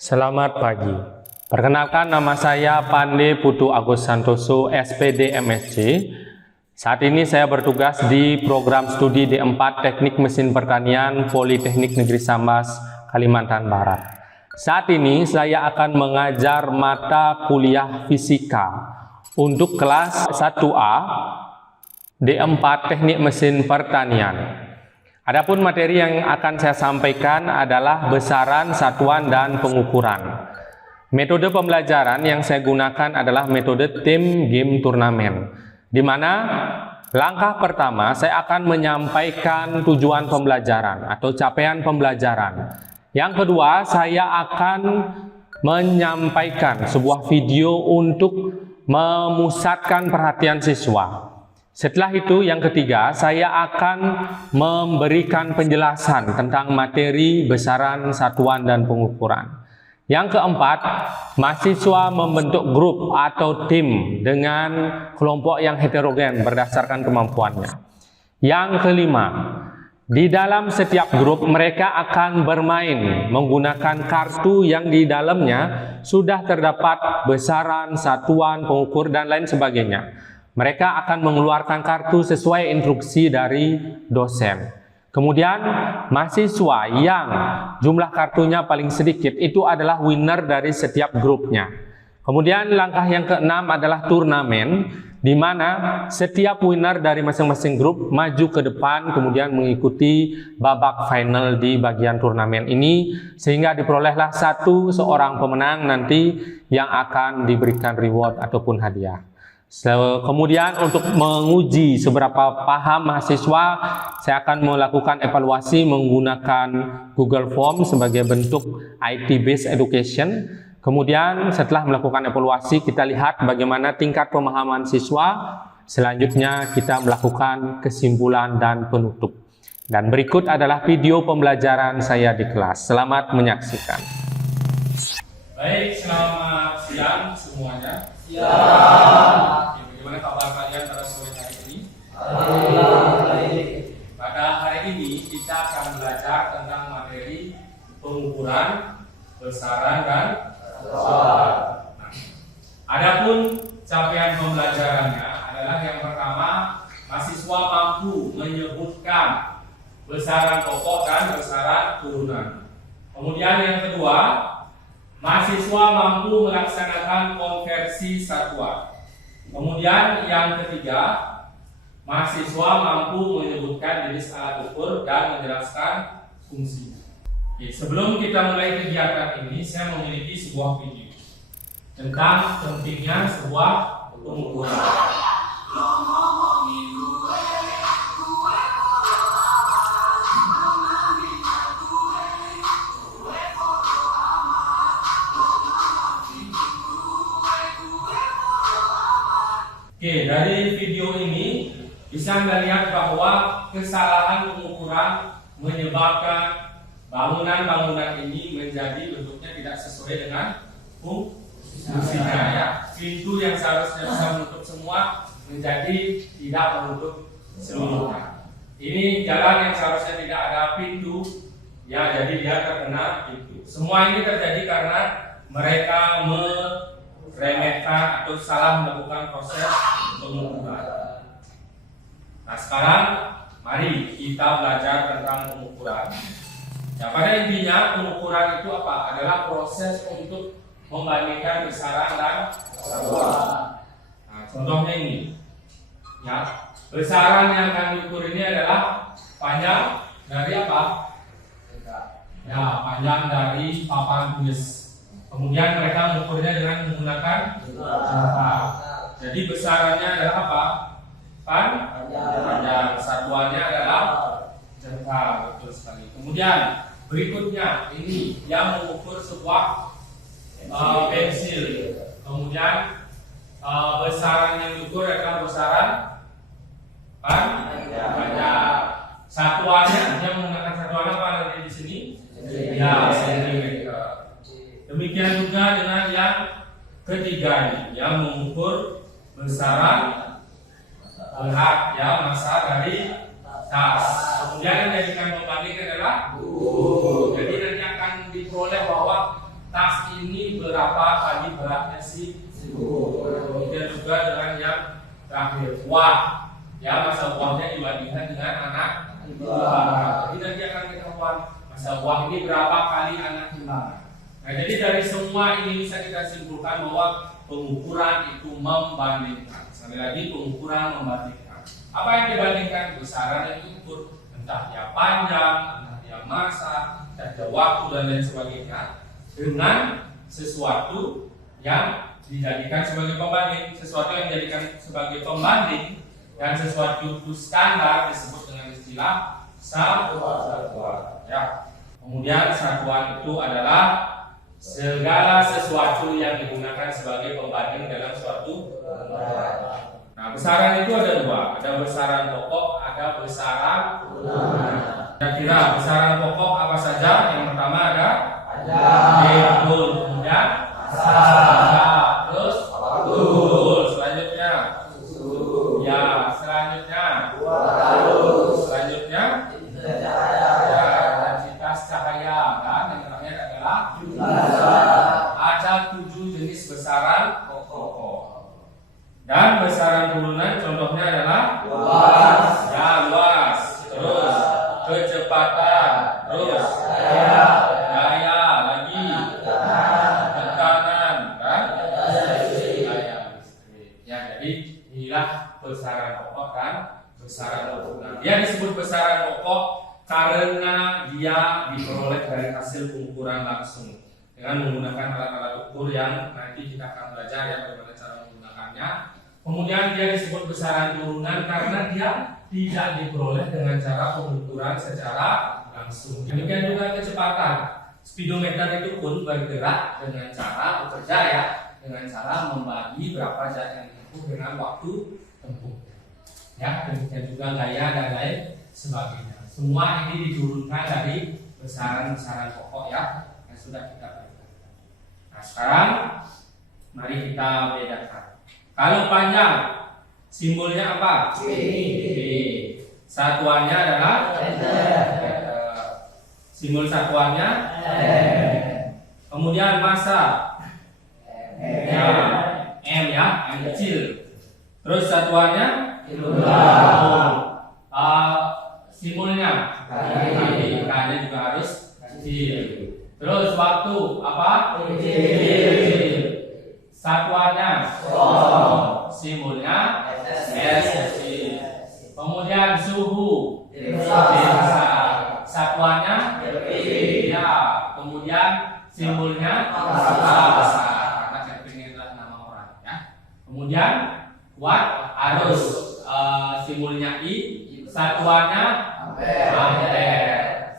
Selamat pagi. Perkenalkan, nama saya Pande Putu Agus Santoso, SPD MSc. Saat ini saya bertugas di program studi D4 Teknik Mesin Pertanian Politeknik Negeri Sambas, Kalimantan Barat. Saat ini saya akan mengajar mata kuliah fisika untuk kelas 1A D4 Teknik Mesin Pertanian. Adapun materi yang akan saya sampaikan adalah besaran, satuan, dan pengukuran. Metode pembelajaran yang saya gunakan adalah metode tim game turnamen, di mana langkah pertama saya akan menyampaikan tujuan pembelajaran atau capaian pembelajaran. Yang kedua, saya akan menyampaikan sebuah video untuk memusatkan perhatian siswa. Setelah itu, yang ketiga, saya akan memberikan penjelasan tentang materi, besaran, satuan, dan pengukuran. Yang keempat, mahasiswa membentuk grup atau tim dengan kelompok yang heterogen berdasarkan kemampuannya. Yang kelima, di dalam setiap grup mereka akan bermain menggunakan kartu yang di dalamnya sudah terdapat besaran, satuan, pengukur, dan lain sebagainya. Mereka akan mengeluarkan kartu sesuai instruksi dari dosen. Kemudian mahasiswa yang jumlah kartunya paling sedikit itu adalah winner dari setiap grupnya. Kemudian langkah yang keenam adalah turnamen, di mana setiap winner dari masing-masing grup maju ke depan kemudian mengikuti babak final di bagian turnamen ini, sehingga diperolehlah seorang pemenang nanti yang akan diberikan reward ataupun hadiah. Kemudian untuk menguji seberapa paham mahasiswa, saya akan melakukan evaluasi menggunakan Google Form sebagai bentuk IT based education. Kemudian setelah melakukan evaluasi, kita lihat bagaimana tingkat pemahaman siswa. Selanjutnya kita melakukan kesimpulan dan penutup. Dan berikut adalah video pembelajaran saya di kelas. Selamat menyaksikan. Baik, selamat siang semuanya. Bagaimana kabar kalian pada sore hari ini? Pada hari ini kita akan belajar tentang materi pengukuran, besaran, dan satuan. Adapun capaian pembelajarannya adalah yang pertama, mahasiswa mampu menyebutkan besaran pokok dan besaran turunan. Kemudian yang kedua, mahasiswa mampu melaksanakan konversi satuan. Kemudian yang ketiga, mahasiswa mampu menyebutkan jenis alat ukur dan menjelaskan fungsinya. Oke, sebelum kita mulai kegiatan ini, saya memiliki sebuah video tentang pentingnya sebuah pengukuran. Oke, dari video ini bisa Anda lihat bahwa kesalahan pengukuran menyebabkan bangunan-bangunan ini menjadi bentuknya tidak sesuai dengan fungsinya. Ya. Pintu yang seharusnya bisa menutup semua menjadi tidak menutup seluruhnya. Ini jalan yang seharusnya tidak ada pintu, ya jadi dia terkena pintu. Semua ini terjadi karena mereka meremehkan atau salah melakukan proses pengukuran. Nah, sekarang mari kita belajar tentang pengukuran. Ya, pada intinya pengukuran itu apa? Adalah proses untuk membandingkan besaran dan satuan. Nah, contohnya ini. Ya, besaran yang akan diukur ini adalah panjang dari apa? Ya, panjang dari papan tulis. Kemudian mereka mengukurnya dengan menggunakan jengkal. Jadi besarannya adalah apa? Panjang. Satuannya adalah jengkal, betul sekali. Kemudian berikutnya ini yang mengukur sebuah pensil. Kemudian besaran yang diukur adalah besaran panjang. Satuannya yang menggunakan satuan apa nanti di sini? Ya, sentimeter. Demikian juga dengan yang ketiga ini, yang mengukur besaran berat, ya, massa dari tas. Kemudian yang dijadikan pembanding adalah jadi nanti akan diperoleh bahwa tas buah. Ya, masa buahnya dibandingkan dengan anak buah. Jadi nanti akan ketahuan masa buah ini berapa kali anak buah. Nah, jadi dari semua ini bisa kita simpulkan bahwa pengukuran itu membandingkan. Sekali lagi, pengukuran membandingkan. Apa yang dibandingkan? Besaran yang diukur, entah dia panjang, entah dia masa, entah dia waktu dan lain sebagainya, dengan sesuatu yang dijadikan sebagai pembanding. Sesuatu yang dijadikan sebagai pembanding dan sesuatu itu standar disebut dengan istilah satuan. Ya. Kemudian satuan itu adalah segala sesuatu yang digunakan sebagai pembanding dalam suatu. Nah, besaran itu ada dua, ada besaran pokok, ada besaran turunan. Kira-kira besaran pokok apa saja? Yang pertama ada betul, kemudian terus betul, selanjutnya ya, selanjutnya ya, intensitas cahaya, dan yang terakhir adalah ada 7 jenis besaran pokok. Dan besaran turunan contohnya adalah luas, terus kecepatan, terus gaya lagi, tekanan, dan gaya listrik. Ya, jadi inilah besaran pokok dan besaran turunan. Dia disebut besaran pokok karena dia diperoleh dari hasil pengukuran langsung dengan menggunakan alat-alat ukur yang nanti kita akan belajar ya bagaimana cara menggunakannya. Kemudian dia disebut besaran turunan karena dia tidak diperoleh dengan cara pengukuran secara langsung. Demikian juga kecepatan. Speedometer itu pun bergerak dengan cara bekerja ya, dengan cara membagi berapa jarak yang ditempuh dengan waktu tempuh. Ya, demikian juga gaya dan lain sebagainya. Semua ini diturunkan dari besaran-besaran pokok ya yang sudah kita berikan. Nah, sekarang mari kita bedakan. Kalau panjang, simbolnya apa? V. Satuannya adalah meter. Simbol satuannya Kemudian masa ya, M ya, M kecil. Terus satuannya simbolnya K-nya juga harus kecil. Terus waktu apa? Kecil. Satuannya simbolnya S kecil. Kemudian suhu satuannya ya. Kemudian simbolnya besar karena Kelvin adalah nama orang ya. Kemudian watt arus simbolnya I, satuannya ampere.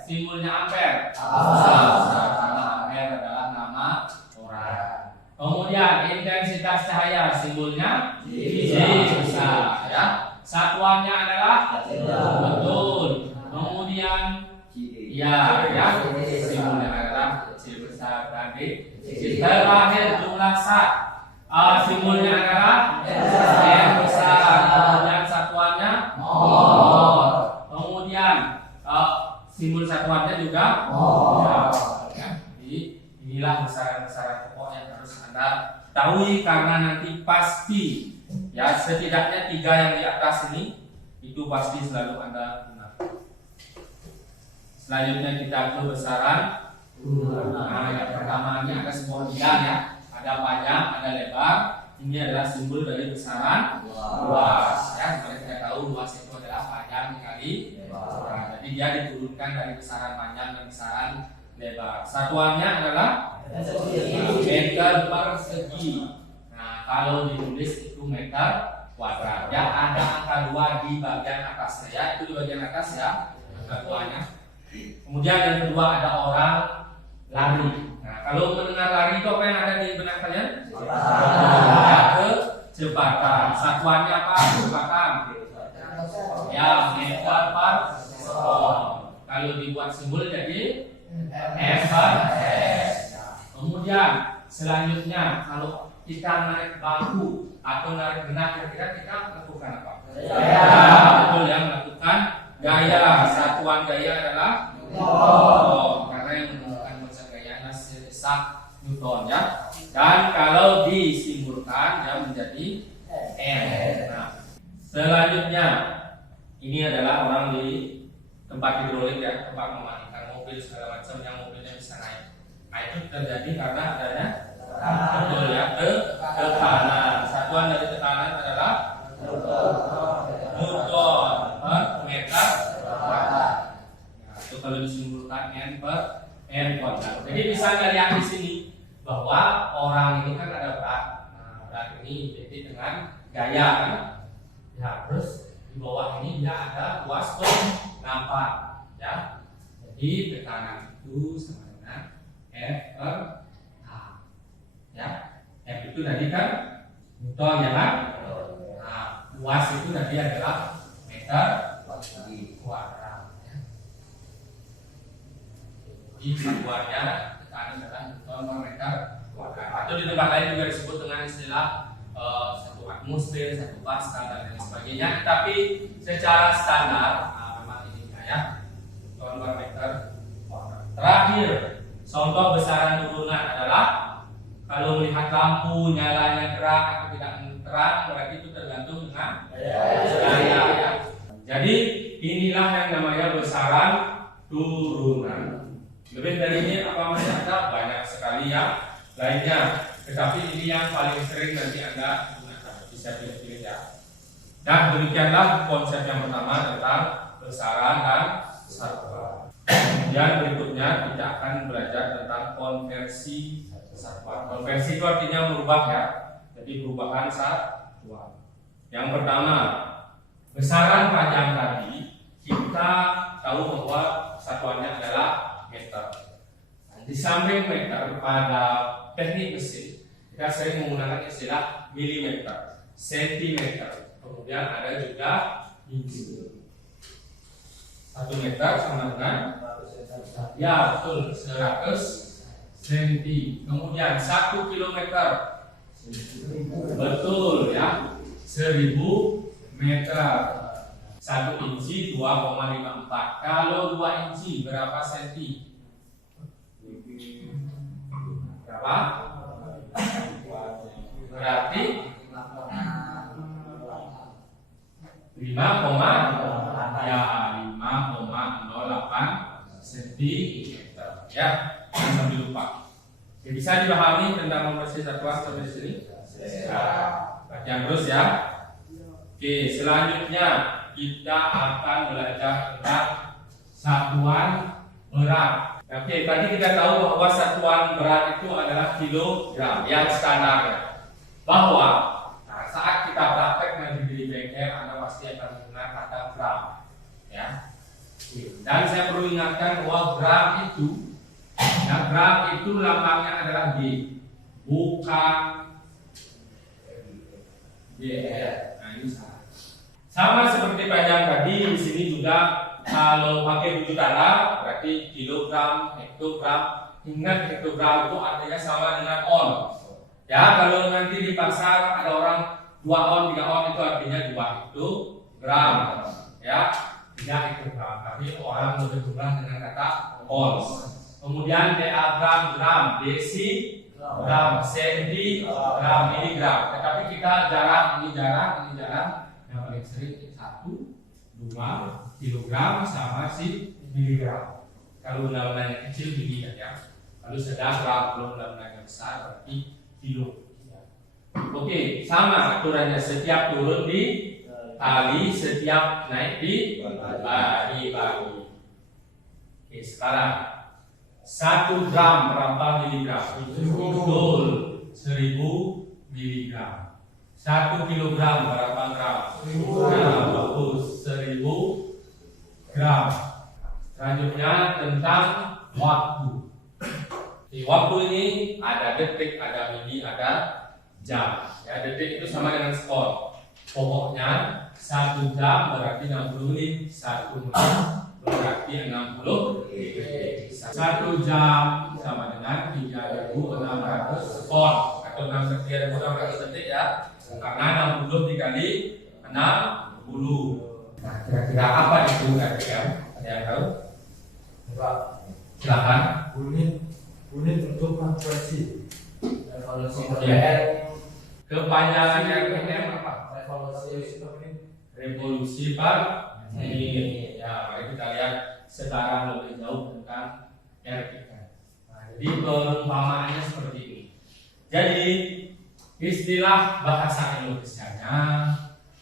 Simbolnya ampere karena ampere adalah nama orang. Kemudian intensitas cahaya simbolnya J besar ya. Satuannya adalah betul. Kemudian ya simbolnya adalah kecil besar tadi. Terakhir jumlah sat simbolnya adalah M besar. Kemudian satuannya mol. Kemudian simbol satuannya juga mol. Jadi inilah besaran-besaran pokok yang harus Anda ketahui karena nanti pasti ya setidaknya 3 yang di atas ini itu pasti selalu Anda gunakan. Selanjutnya kita ke besaran. Nah, yang pertama ini ada sebuah bidang ya, ada panjang, ada lebar. Ini adalah simbol dari besaran luas. Ya, seperti kita tahu luas itu adalah panjang dikali lebar. Jadi dia diturunkan dari besaran panjang dan besaran lebar. Satuannya adalah meter persegi. Nah, kalau ditulis itu meter kuadrat. Ya, ada angka 2 di bagian atasnya ya. Itu di bagian atas ya, angka 2-nya. Kemudian yang kedua ada orang lari. Nah, kalau mendengar lari itu apa yang ada di benak kalian? Kecepatan. Satuannya apa? Kecepatan. Ya, meter per sekon. Kalau dibuat simbol jadi m per s. Kemudian selanjutnya kalau kita naik bangku atau naik benak, kira-kira kita melakukan apa? Betul ya, melakukan gaya. Satuan gaya adalah Newton karena yang menentukan masa gayanya Isaac Newton ya. Dan kalau disimbolkan ya menjadi M. Nah, tempat memandikan mobil segala macam yang mobilnya bisa naik. Nah, itu terjadi karena adanya betul ya tekanan. Satuan dari tekanan adalah Newton per meter kuadrat. Nah, itu kalau disimpulkan N per M kuadrat. Jadi bisa kita lihat di sini bahwa orang ini kan ada berat. Nah, berat ini identik dengan gaya kan. Ya, terus di bawah ini dia ada ruas penampak ya. Jadi tekanan itu sama dengan F per H ya. F itu tadi kan Newton ya kan. Nah, luas itu tadi adalah meter kuadrat ya. Jadi satuannya tekanan adalah Newton per meter kuadrat. Atau di tempat lain juga disebut dengan istilah satu atmosfer, satu pascal dan lain sebagainya. Tapi secara standar, memang ini ya, Newton per meter kuadrat. Terakhir, contoh besaran turunan adalah kalau melihat lampu nyalanya terang atau tidak terang, berarti itu tergantung dengan gaya ya. Jadi inilah yang namanya besaran turunan. Lebih dari ini apa masih ada? Banyak sekali ya lainnya. Tetapi ini yang paling sering nanti Anda gunakan, bisa pilih-pilih ya. Dan demikianlah konsep yang pertama tentang besaran dan satuan. Kemudian berikutnya kita akan belajar tentang konversi satuan. Konversi itu artinya merubah ya. Jadi perubahan satuan. Yang pertama, besaran panjang tadi kita tahu bahwa satuannya adalah meter. Di samping meter pada teknik mesin kita sering menggunakan istilah milimeter, sentimeter, kemudian ada juga inci. 1 meter sama dengan ya betul 100 cm. Kemudian 1 kilometer betul ya 1000 meter. 1 inci 2,54. Kalau 2 inci berapa senti? Berapa? Berarti 5,08 cm ya. Jangan sampai lupa. Oke, bisa dipahami tentang konversi satuan sampai sini? Baca terus ya. Oke, selanjutnya kita akan belajar tentang satuan berat. Oke, tadi kita tahu bahwa satuan berat itu adalah kilogram yang standar. Bahwa saat kita praktek nanti di bengkel, Anda pasti akan mendengar kata gram, ya. Dan saya perlu ingatkan bahwa gram itu, ya, gram itu lambangnya adalah G, bukan GR. Nah, ini salah. Sama seperti panjang tadi, di sini juga kalau pakai buku tanda berarti kilogram, hektogram. Ingat hektogram itu artinya sama dengan on. Ya, kalau nanti di pasar ada orang 2 on, 3 on itu artinya 2 hektogram. Ya, 3 hektogram. Tapi orang berjumlah dengan kata on. Kemudian diagram gram, desigram, sentigram, miligram. Tetapi kita jarang, ini jarang. Yang paling sering 1, 2 kilogram sama si miligram. Kalau benda-benda kecil mili ya. Lalu sedang gram, kalau benda-benda besar berarti kilo. Oke, sama aturannya, setiap turun di tali, setiap naik di bagi. Oke, sekarang 1 gram berapa miligram? Betul, 1000 miligram. 1 kilogram berapa gram? 1000 bagus, 1000 gram. Selanjutnya tentang waktu. Di waktu ini ada detik, ada menit, ada jam. Ya, detik itu sama dengan skor. Pokoknya 1 jam berarti 60 menit, 1 menit berarti 60 detik. 1 jam sama dengan 3600 skor atau 3600 detik ya. Karena 60 dikali 60. Nah, kira-kira apa itu kira-kira? Ada yang tahu? Silakan. Unit untuk konversi. Revolusi kepanjangannya RPM apa? Revolusi per menit. Revolusi per menit. Ya, mari kita lihat sekarang lebih jauh tentang RPK. Nah, jadi perumpamaannya seperti ini. Jadi istilah bahasa Indonesianya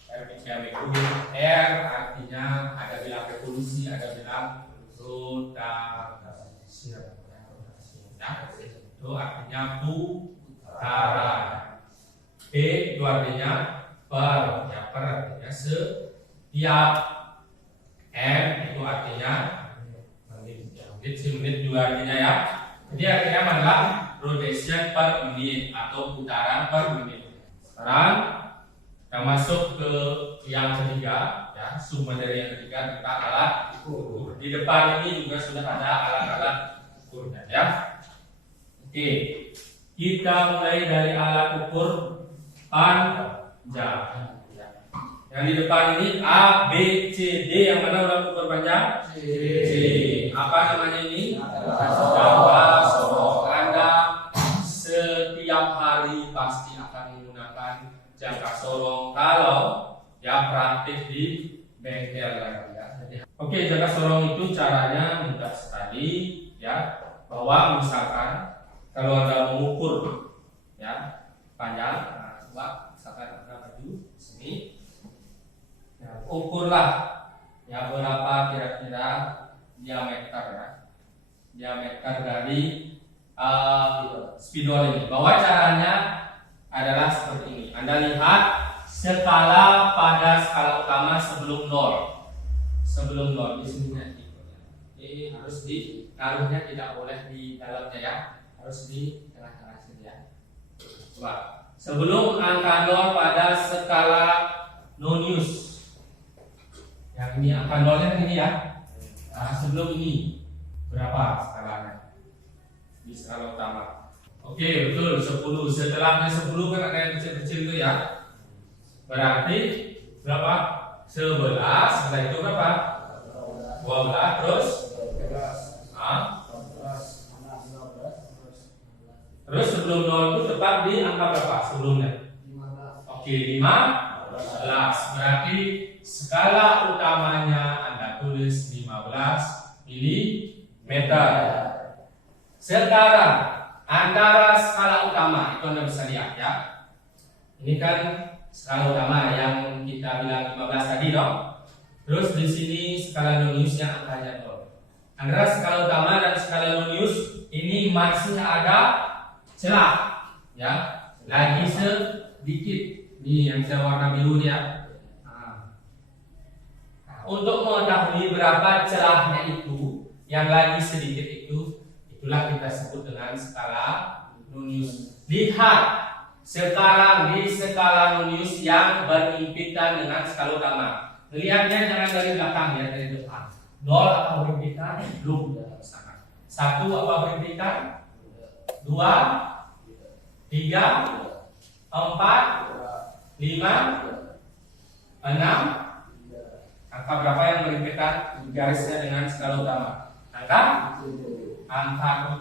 RPK itu R artinya ada bilang revolusi, ada bilang rotasi. Ya, itu artinya putaran. P itu artinya per, ya per artinya setiap. M itu artinya menit, ya, menit juga artinya ya. Jadi artinya adalah rotation per menit atau putaran per menit. Sekarang kita masuk ke yang ketiga, ya, sumber dari yang ketiga tentang alat ukur. Di depan ini juga sudah ada alat-alat ukurnya, ya. Oke, kita mulai dari alat ukur panjang. Yang di depan ini A, B, C, D. Yang mana alat ukur panjang? C. Apa namanya ini? Jangka sorong. Anda setiap hari pasti akan menggunakan jangka sorong kalau ya praktik di bengkel lagi ya. Oke, jangka sorong itu caranya mudah sekali ya. Bahwa misalkan kalau Anda mengukur ya panjang, nah, coba misalkan Anda maju di sini. Ya, ukurlah ya berapa kira-kira diameter ya, diameter dari spidol ini. Bahwa caranya adalah seperti ini. Anda lihat skala pada skala utama sebelum 0. Sebelum 0 di sini nanti. Ini harus di taruhnya, tidak boleh di dalamnya ya, harus di tengah-tengah sini ya. Coba sebelum angka 0 pada skala nonius. Yang ini angka 0-nya ini ya. Nah, sebelum ini berapa skalanya di skala utama? Oke, betul 10. Setelahnya 10 kan ada yang kecil-kecil itu ya. Berarti berapa? 11. Setelah itu berapa? 12 terus terus sebelum 0 itu tepat di angka berapa sebelumnya? Oke, 15. Berarti skala utamanya Anda tulis 15 mm. Sekarang antara skala utama itu Anda bisa lihat ya. Ini kan skala utama yang kita bilang 15 tadi dong. Terus di sini skala nonius yang angkanya 0. Antara skala utama dan skala nonius ini masih ada celah ya. Lagi sedikit. Ini yang saya warna biru ya. Untuk mengetahui berapa celahnya itu, yang lagi sedikit itu, itulah kita sebut dengan skala nonius. Lihat sekarang di skala nonius yang berhimpitan dengan skala utama. Lihatnya jangan dari belakang ya, dari depan. 0 apa berhimpitan? Belum. 1 apa berhimpitan? 2, 3, 4, 5, 6. Angka berapa yang berhimpitan garisnya dengan skala utama? Angka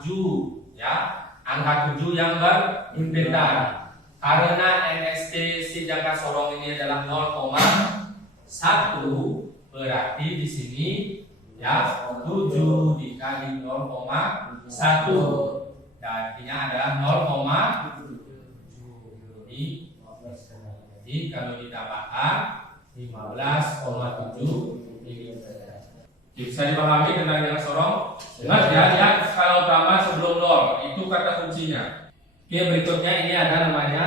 7 ya. Angka 7 yang berhimpitan. Karena NST si jangka sorong ini adalah 0,1, berarti di sini ya 7 dikali 0,1. Artinya adalah 0,7. Jadi kalau ditambahkan 15,7 mm. Bisa dipahami tentang jangka sorong? Ingat ya, lihat skala utama sebelum 0. Itu kata kuncinya. Oke, berikutnya ini ada namanya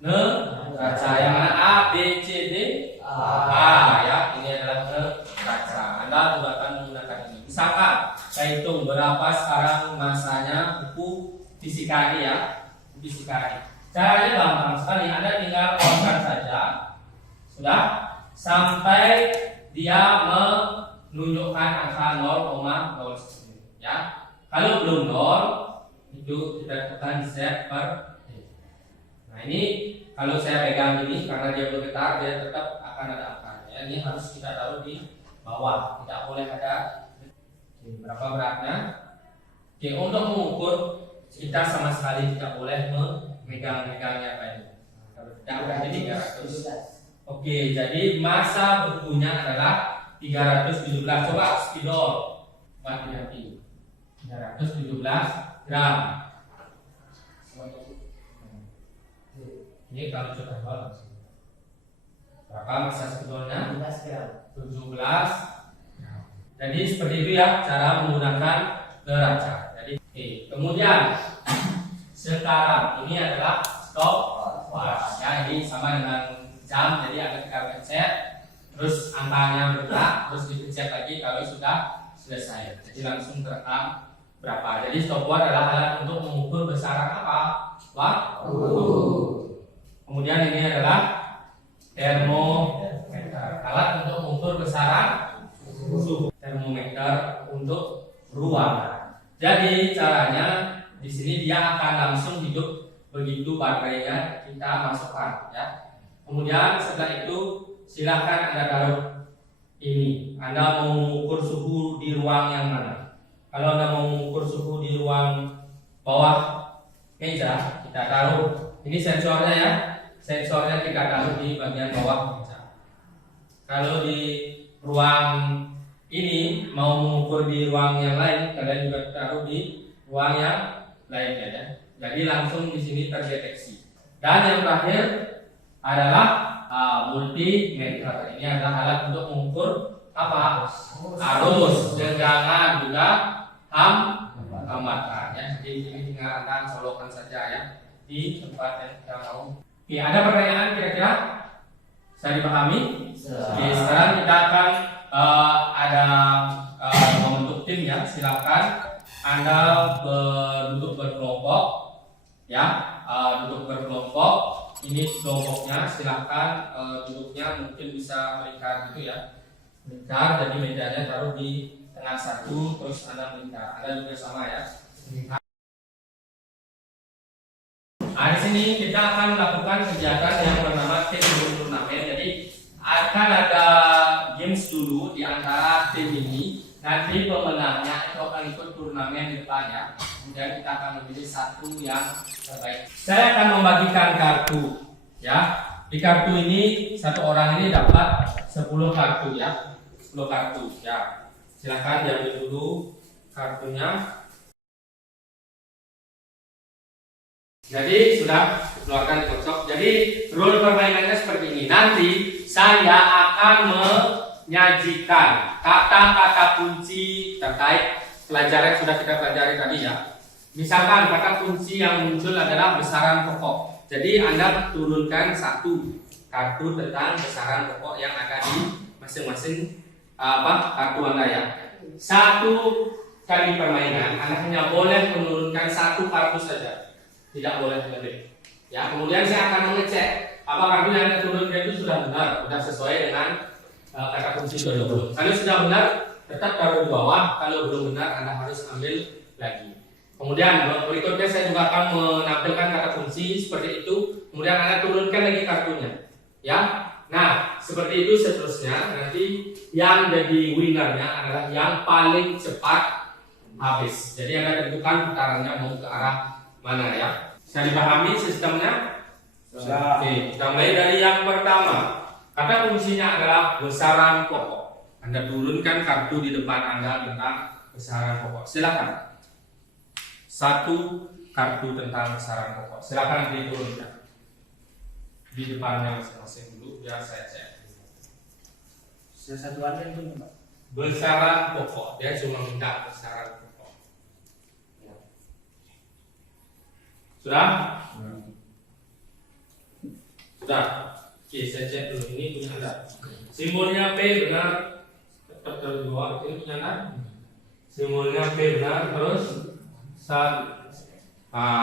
neraca. Yang mana A, B, C, D, A ya. Ini adalah neraca. Anda juga akan menggunakan ini. Misalkan saya hitung berapa sekarang masanya buku fisika ini ya. Fisika ini. Caranya gampang sekali. Anda tinggal on-kan saja. Sudah sampai dia menunjukkan angka 0,0 ya. Kalau belum 0 itu kita tekan set per. Nah ini kalau saya pegang ini karena dia bergetar dia tetap akan ada angkanya. Ini harus kita taruh di bawah, tidak boleh ada. Berapa beratnya? Oke, untuk mengukur kita sama sekali tidak boleh memegang-megangnya kayak ini. Tidak berarti 300. Oke, jadi masa bukunya adalah 317. Coba spidol. hati-hati 317 gram. Ini kalau sudah langsung berapa massa sebetulnya? 17. Jadi seperti itu ya cara menggunakan neraca. Jadi kemudian sekarang ini adalah stopwatch ya, ini sama dengan jam, jadi akan kita pencet terus angkanya bergerak terus dipencet lagi kalau sudah selesai, jadi langsung terekam berapa. Jadi stopwatch adalah alat untuk mengukur besaran apa? Waktu. Kemudian ini adalah termometer, alat untuk mengukur besaran suhu. Termometer untuk ruangan. Jadi caranya di sini dia akan langsung hidup begitu baterainya kita masukkan ya. Kemudian setelah itu silahkan Anda taruh ini. Anda mau mengukur suhu di ruang yang mana? Kalau Anda mau mengukur suhu di ruang bawah meja, kita taruh ini sensornya ya. Sensornya kita taruh di bagian bawah meja. Kalau di ruang ini mau mengukur di ruang yang lain, kalian juga taruh di ruang yang lainnya ya. Jadi langsung di sini terdeteksi. Dan yang terakhir adalah multimeter. Ini adalah alat untuk mengukur apa? Arus, tegangan, juga hambatan ya. Jadi ini tinggal Anda colokan saja ya di tempat yang kita mau. Oke, ada pertanyaan kira-kira? Saya dipahami? Oke, sekarang kita akan ada membentuk tim ya. Silakan Anda duduk berkelompok ya, duduk berkelompok. Ini kelompoknya, silakan duduknya mungkin bisa melingkar gitu ya, melingkar. Jadi mejanya taruh di tengah satu, terus Anda melingkar. Anda juga sama ya. Di sini kita akan melakukan kegiatan yang bernama tim turnamen. Jadi akan ada games dulu di antara tim ini. Nanti pemenangnya itu akan ikut turnamen depannya. Kemudian kita akan memilih satu yang terbaik. Saya akan membagikan kartu, ya. Di kartu ini satu orang ini dapat 10 kartu ya, 10 kartu ya. Silakan diambil dulu kartunya. Jadi sudah keluarkan dikocok. Jadi rule permainannya seperti ini. Nanti saya akan menyajikan kata-kata kunci terkait pelajaran yang sudah kita pelajari tadi ya. Misalkan kata kunci yang muncul adalah besaran pokok. Jadi Anda turunkan satu kartu tentang besaran pokok yang ada di masing-masing kartu Anda ya. Satu kali permainan Anda hanya boleh menurunkan satu kartu saja, tidak boleh lebih. Ya, kemudian saya akan mengecek apa kartu yang Anda turunkan itu sudah benar, sudah sesuai dengan kata kunci tersebut. Kalau sudah benar, tetap taruh di bawah. Kalau belum benar, Anda harus ambil lagi. Kemudian berikutnya saya juga akan menampilkan kata kunci seperti itu. Kemudian Anda turunkan lagi kartunya, ya. Nah, seperti itu seterusnya. Nanti yang jadi winernya adalah yang paling cepat habis. Jadi Anda tentukan putarannya mau ke arah mana ya. Saya dipahami sistemnya? Oke, kita mulai dari yang pertama. Kata kuncinya adalah besaran pokok. Anda turunkan kartu di depan Anda tentang besaran pokok. Silakan. Satu kartu tentang besaran pokok. Silakan diturunkan di depannya masing-masing dulu biar saya cek. Sesatuan itu Pak. Besaran pokok. Dia cuma minta besaran pokok. Sudah? Sudah. Oke, saya cek dulu. Ini punya Anda. Simbolnya P benar. Tetap terus di bawah. Ini punya Anda. Simbolnya P benar. Terus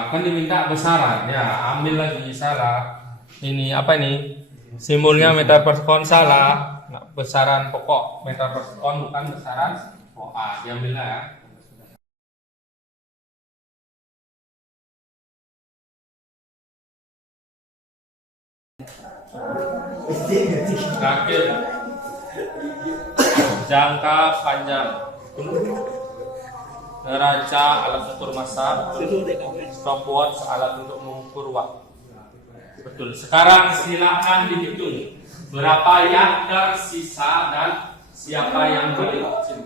kan diminta besaran. Ya, ambil lagi salah. Ini apa ini? Simbolnya meter per sekon salah. Nah, besaran pokok meter per sekon bukan besaran pokok. Diambillah ya. Terakhir, jangka panjang, neraca alat ukur massa, stopwatch alat untuk mengukur waktu. Betul. Sekarang silakan dihitung berapa yang tersisa dan siapa yang paling kecil.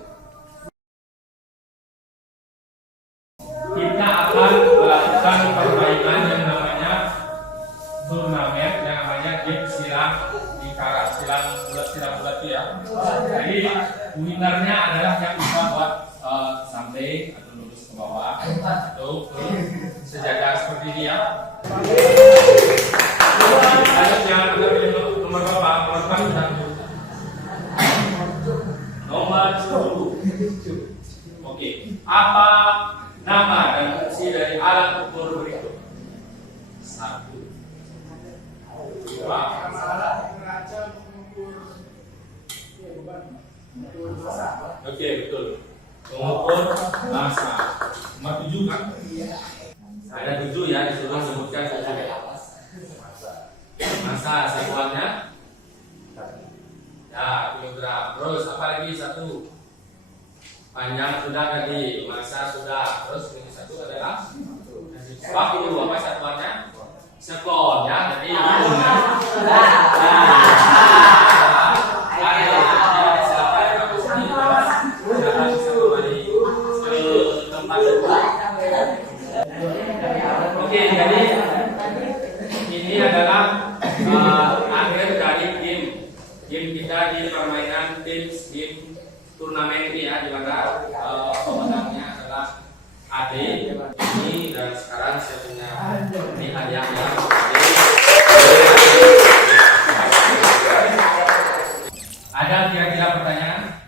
melakukan permainan yang namanya turnamen, yang namanya game silang di karat, silang bulat itu ya. Jadi winnernya adalah yang bisa buat samping atau lurus ke bawah atau ke sejajar seperti ini ya. Selanjutnya kita pilih nomor berapa? Nomor berapa sudah? Nomor 10. Oke, apa nama dan fungsi dari alat ukur berikut? 1, 2. Oke, betul. Mengukur massa. Nomor 7 kan? Ada 7 ya, disuruh sebutkan 7. Massa sekuannya ya, kilogram. Terus apa lagi? 1. Panjang sudah tadi, massa sudah. Terus ini 1 adalah waktu. Apa satuannya? Sekon ya. Jadi oke, jadi ini adalah akhir dari game kita di permainan Teams game turnamen ini ya, di mana pemenangnya adalah Ade ini, dan sekarang saya punya ini hadiahnya. Ada kira-kira pertanyaan?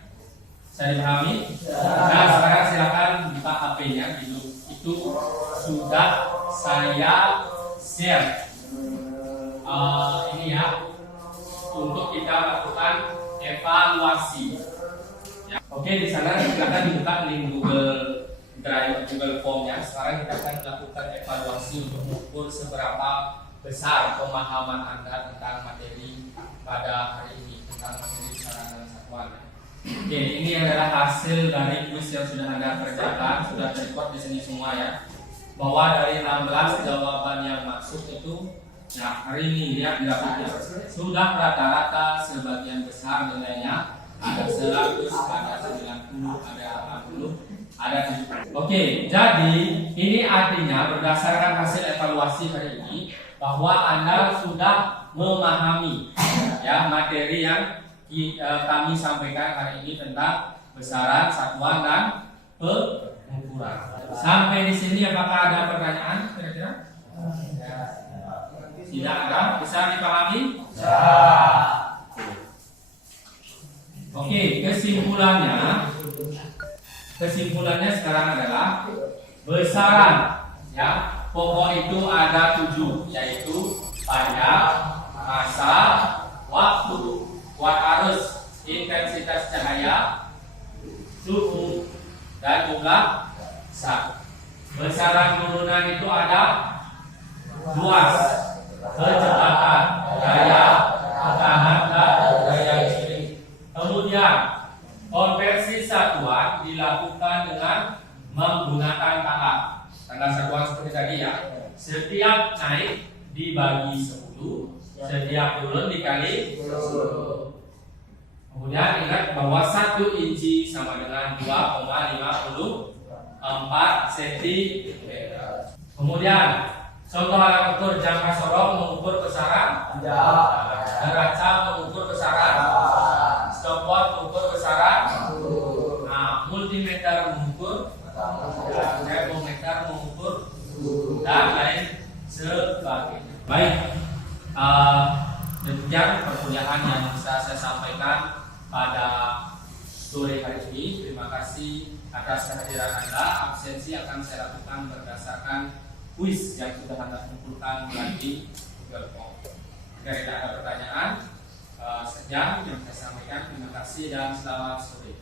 Saya dipahami? Nah, sekarang silakan buka HP-nya. Itu sudah saya share ini ya, untuk kita lakukan evaluasi. Ya. Oke, di sana silakan dibuka link Google Drive, Google Form-nya. Sekarang kita akan melakukan evaluasi untuk mengukur seberapa besar pemahaman Anda tentang materi pada hari ini, tentang materi besaran dan satuan. Oke, ini adalah hasil dari kuis yang sudah Anda kerjakan, sudah terrecord di sini semua ya. Bahwa dari 16 jawaban yang masuk itu, nah hari ini lihat grafiknya, sudah rata-rata sebagian besar nilainya ada 100, ada 90, ada 80, ada 70. Oke, jadi ini artinya berdasarkan hasil evaluasi hari ini bahwa Anda sudah memahami ya materi yang kami sampaikan hari ini tentang besaran, satuan, dan pengukuran. Sampai di sini apakah ada pertanyaan kira-kira? Tidak ada, bisa dipahami? Ya. Oke, kesimpulannya sekarang adalah besaran ya, pokok itu ada 7, yaitu panjang, massa, waktu, kuat arus, intensitas cahaya, suhu, dan jumlah zat. Besaran turunan itu ada luas, kecepatan, daya, tekanan, dan daya giring. Kemudian konversi satuan dilakukan dengan menggunakan tahap. Tanggal satuan seperti tadi ya. Setiap naik dibagi 10, setiap turun dikali 10. Kemudian ingat bahwa 1 inci sama dengan 2,54 cm. Kemudian contoh alat ukur jangka sorong mengukur besaran, neraca mengukur besaran, stopwatch mengukur besaran, nah multimeter mengukur, termometer mengukur, dan lain sebagainya. Baik, demikian perkuliahan yang bisa saya sampaikan pada sore hari ini. Terima kasih atas kehadiran Anda. Absensi akan saya lakukan berdasarkan kuis yang sudah Anda kumpulkan melalui Google Form. Jika tidak ada pertanyaan, sekian yang saya sampaikan. Terima kasih dan selamat sore.